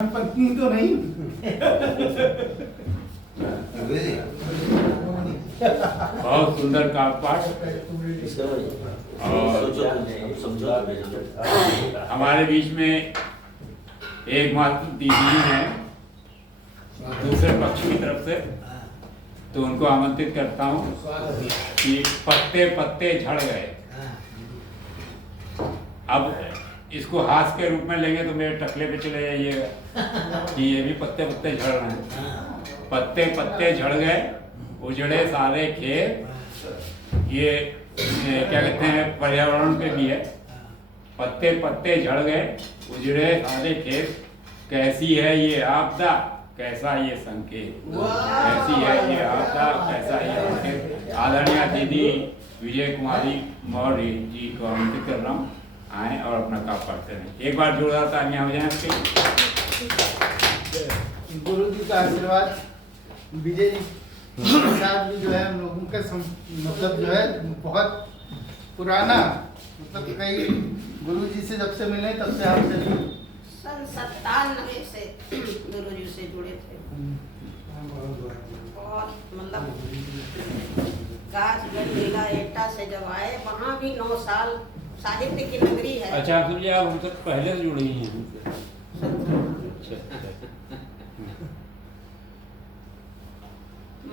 पत्नी तो नहीं। बहुत सुंदर काव्य पाठ। और हमारे बीच में एक मात्र दीदी है दूसरे पक्ष की तरफ से, तो उनको आमंत्रित करता हूँ कि पत्ते पत्ते झड़ गए। अब इसको हास के रूप में लेंगे तो मेरे टकले पे चले जाइएगा कि ये भी पत्ते पत्ते झड़ रहे हैं। पत्ते पत्ते झड़ गए, उजड़े सारे खेत, ये क्या कहते हैं पर्यावरण पे भी है। पत्ते पत्ते झड़ गए, उजड़े सारे खेत, कैसी है ये आपदा कैसा ये संकेत, कैसी है ये आपदा कैसा ये संकेत। आदरणीय दीदी विजय कुमारी मौर्य जी को आमंत्रित कर रहा हूँ, आए और अपना काम करते हैं। एक बार जोरदार तालियां हो जाएं आपके। गुरु जी का आशीर्वाद विजय जी के साथ भी जो है हम लोगों का मतलब जो है बहुत पुराना, मतलब कई गुरु जी से जब से मिले तब से हम सभी सन 97 से गुरु जी से जुड़े थे। और मतलब काशगढ़ जिला एटा से जब आए, वहाँ भी 9 साल साहित्य की नगरी है। अच्छा आप हमसे पहले से जुड़ी हैं।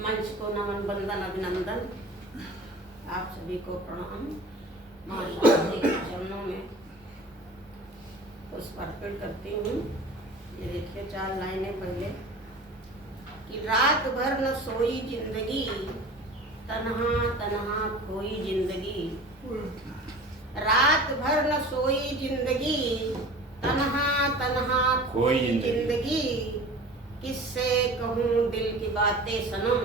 मंच को नमन बंदन अभिनंदन, आप सभी को प्रणाम। माँ शारदा के चरणों में पुष्प अर्पित करती हूँ। ये देखिए 4 लाइनें पहले कि रात भर न सोई जिंदगी, तन्हा तन्हा खोई जिंदगी। रात भर न सोई जिंदगी, तन्हा तन्हा खोई जिंदगी। किससे कहूँ दिल की बातें सनम,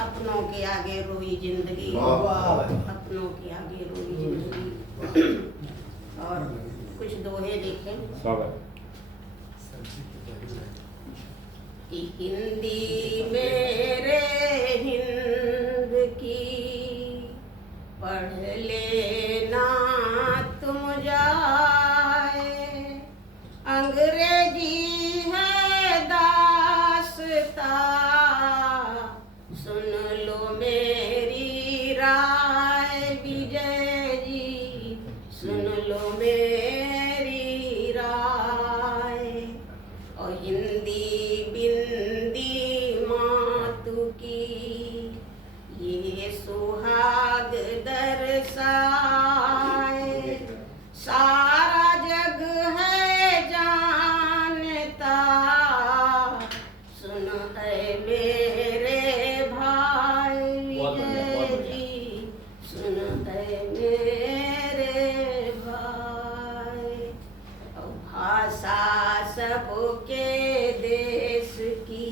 अपनों के आगे रोई जिंदगी, अपनों के आगे रोई जिंदगी। और कुछ दोहे देखें कि हिंदी मेरे हिंद की पढ़ लेना तुम जाए, अंग्रेजी है दास्ता सुन लो मेरी राय। विजय जी सुन लो मेरी राय। और हिंदी बिंदी मातु की ये सुहाग दर्शाए, सारा जग है जानता सुन ऐ मेरे भाई। विजय जी सुन ऐ मेरे भाई। और भाषा सबके देश की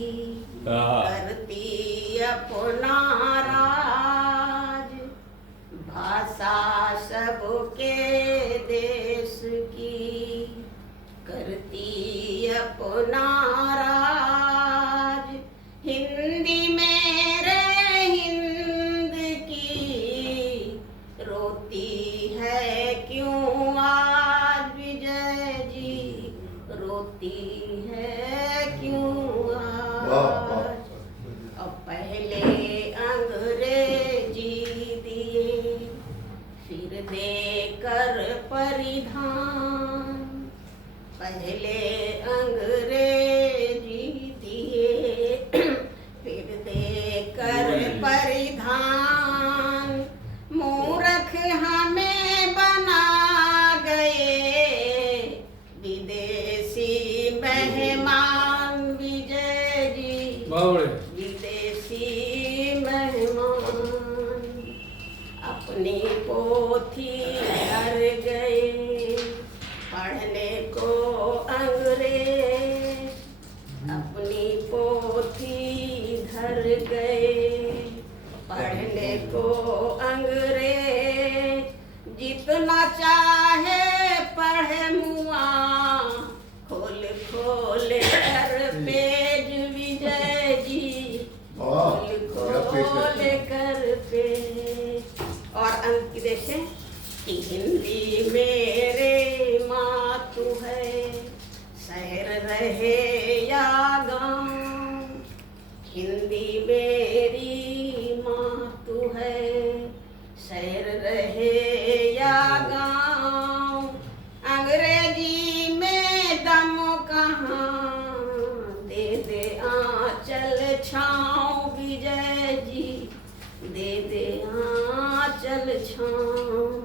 करती अपना राज, भाषा सबके देश की करती अपना राज। हिंदी मेरे हिंद की रोती है क्यों आज। विजय जी रोती है क्यों आज। और पहले अंग्रेजी दिए, फिर देकर परिधान। पहले अंग्रेजी दिए, फिर देकर परिधान। मूर्ख हमें बना गए विदेशी मेहमान। विजय जी विदेशी मेहमान। अपनी पोथी हर गए पढ़ने को अंग्रेज, अपनी पोथी धर गए पढ़ने को अंग्रेज। जितना चाहे पढ़े मुआ, खोल खोल कर पेज। विजय जी खोल खोल कर पेज। और अंत देखें कि हिंदी में या गाँव, हिंदी मेरी माँ तू है, शहर रहे या गाँव, अंग्रेजी में दम कहाँ, दे दे आंचल छाँव, विजय जी दे दे आंचल छाँव।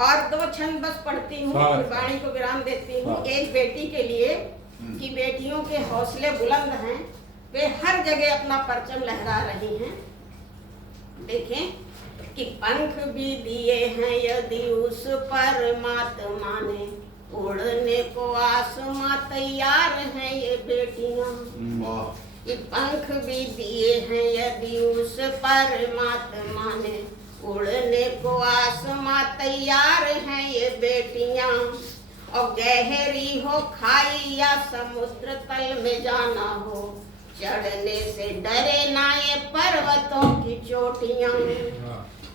और 2 छंद बस पढ़ती हूँ, वाणी को विराम देती हूँ। एक बेटी के लिए कि बेटियों के हौसले बुलंद हैं, वे हर जगह अपना परचम लहरा रही हैं। देखें कि पंख भी दिए हैं यदि उस परमात्मा ने, उड़ने को आसमां तैयार हैं ये बेटियां। कि पंख भी दिए हैं यदि उस परमात्मा ने, उड़ने को आसमां तैयार हैं ये बेटियां। और गहरी हो खाई या समुद्र तल में जाना हो, चढ़ने से डरे ना ये पर्वतों की चोटियां।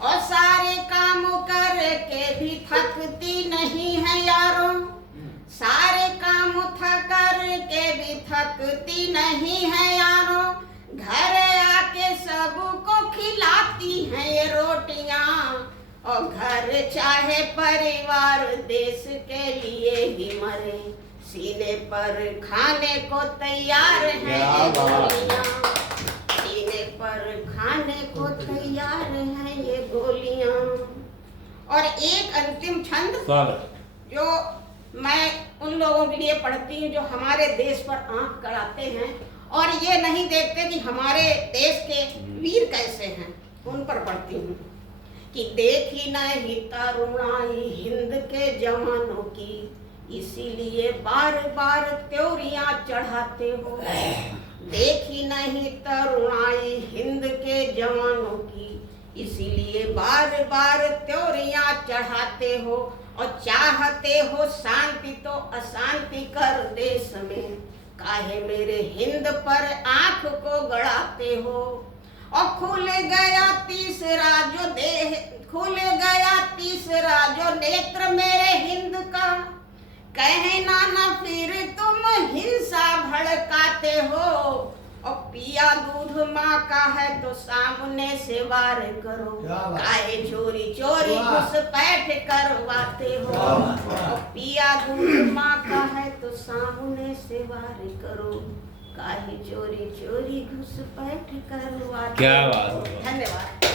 और सारे काम करके भी थकती नहीं है यारों, सारे काम करके भी थकती नहीं है यारों, घर आके सबको खिलाती हैं ये रोटियां। और घर चाहे परिवार देश के लिए ही मरे, सीने पर खाने को तैयार है ये गोलियां, सीने पर खाने को तैयार है ये गोलियां। और एक अंतिम छंद जो मैं उन लोगों के लिए पढ़ती हूँ जो हमारे देश पर आंख गड़ाते हैं और ये नहीं देखते कि हमारे देश के वीर कैसे हैं, उन पर पढ़ती हूँ। कि देखी नहीं तरुणाई हिंद के जवानों की, इसीलिए बार बार त्योरियां चढ़ाते हो। देखी नहीं तरुणाई हिंद के जवानों की, इसीलिए बार बार त्योरियां चढ़ाते हो। और चाहते हो शांति तो अशांति कर देश में, काहे मेरे हिंद पर आंख को गड़ाते हो। और खुल गया तीसरा जो नेत्र मेरे हिंद का, कहना न फिर तुम हिंसा भड़काते हो। और पिया दूध माँ का है तो सामने से वार करो, काहे चोरी चोरी घुसपैठ करवाते हो। और पिया दूध माँ का है तो सामने से वार करो, काहे चोरी चोरी घुसपैठ करवाते हो। क्या बात है। धन्यवाद।